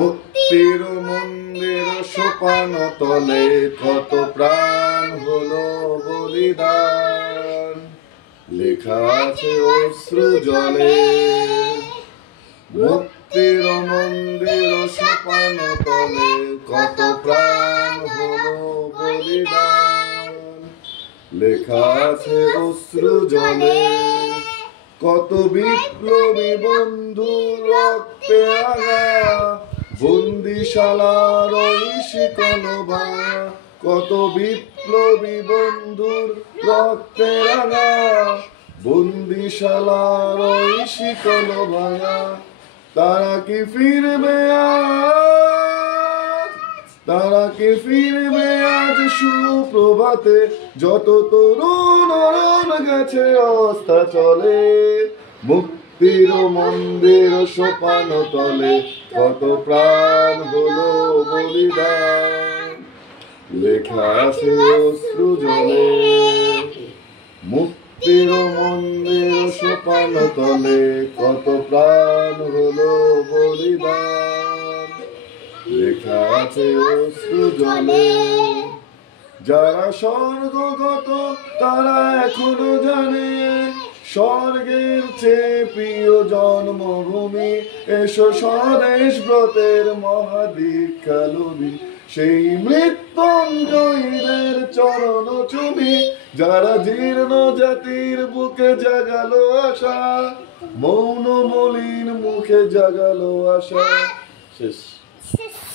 মুক্তির মন্দির সোপান তলে কত প্রাণ হলো বলিদান, লেখা আছে অশ্রু জলে। মুক্তির মন্দির সোপান তলে কত প্রাণ হলো বলিদান, লেখা আছে অশ্রু জলে। কত বিপ্লবী বন্ধু রক্তে রাঙা, বন্দিশালার ওই শিকল ভাঙা। কত বিপ্লবী বন্ধুর রক্তে রাঙা, বন্দিশালার ওই শিকল ভাঙা। তারা কি ফিরবে আজ, তারা কি ফিরবে আজ সুপ্রভাতে? যত তরুণ অরণ গেছে অস্তা চলে, মুক্তির মন্দির সোপান তলে কত প্রাণ হলো বলিদান, লেখা আছে অশ্রু জলে। মুক্তির মন্দির সোপান তলে কত প্রাণ হলো বলিদান, লেখা আছে অশ্রু জলে। যারা স্বর্গগত তারা এখনো জানে, স্বর্গের চেয়ে প্রিয় জন্মভূমি। এসো স্বদেশ ব্রতের মহাদীক্ষা লবি, সেই মৃত্যুঞ্জয়ীদের চরণ চুমি। যারা জীর্ণ জাতির বুকে জাগালো আশা, মৌন মলিন মুখে জাগালো আশা। শেষ।